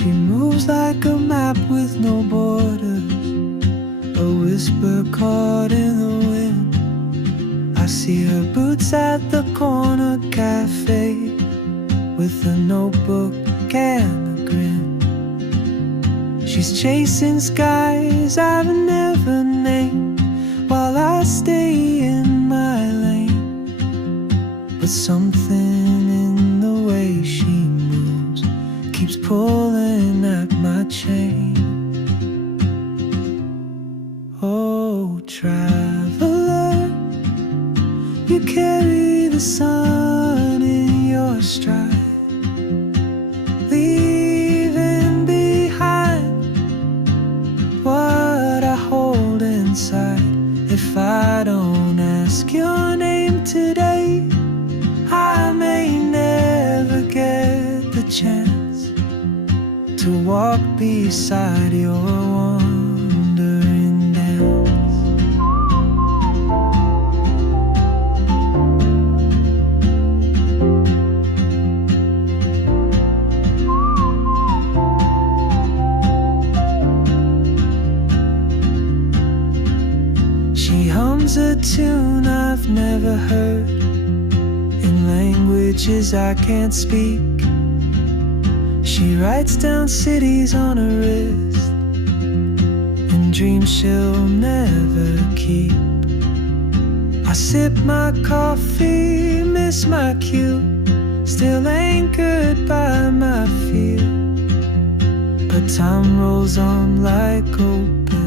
She moves like a map with no borders, a whisper caught in the wind. I see her boots at the corner cafe, with a notebook and a grin. She's chasing skies I've never named, while I stay in my lane. But something in the way she moves keeps pulling at my chain. Oh, traveler, you carry the sun in your stride, leaving behind what I hold inside. If I don't ask your name today, I may never get the chance to walk beside your wandering dance. She hums a tune I've never heard, in languages I can't speak. She writes down cities on her wrist, and dreams she'll never keep. I sip my coffee, miss my cue, still anchored by my fear. But time rolls on like open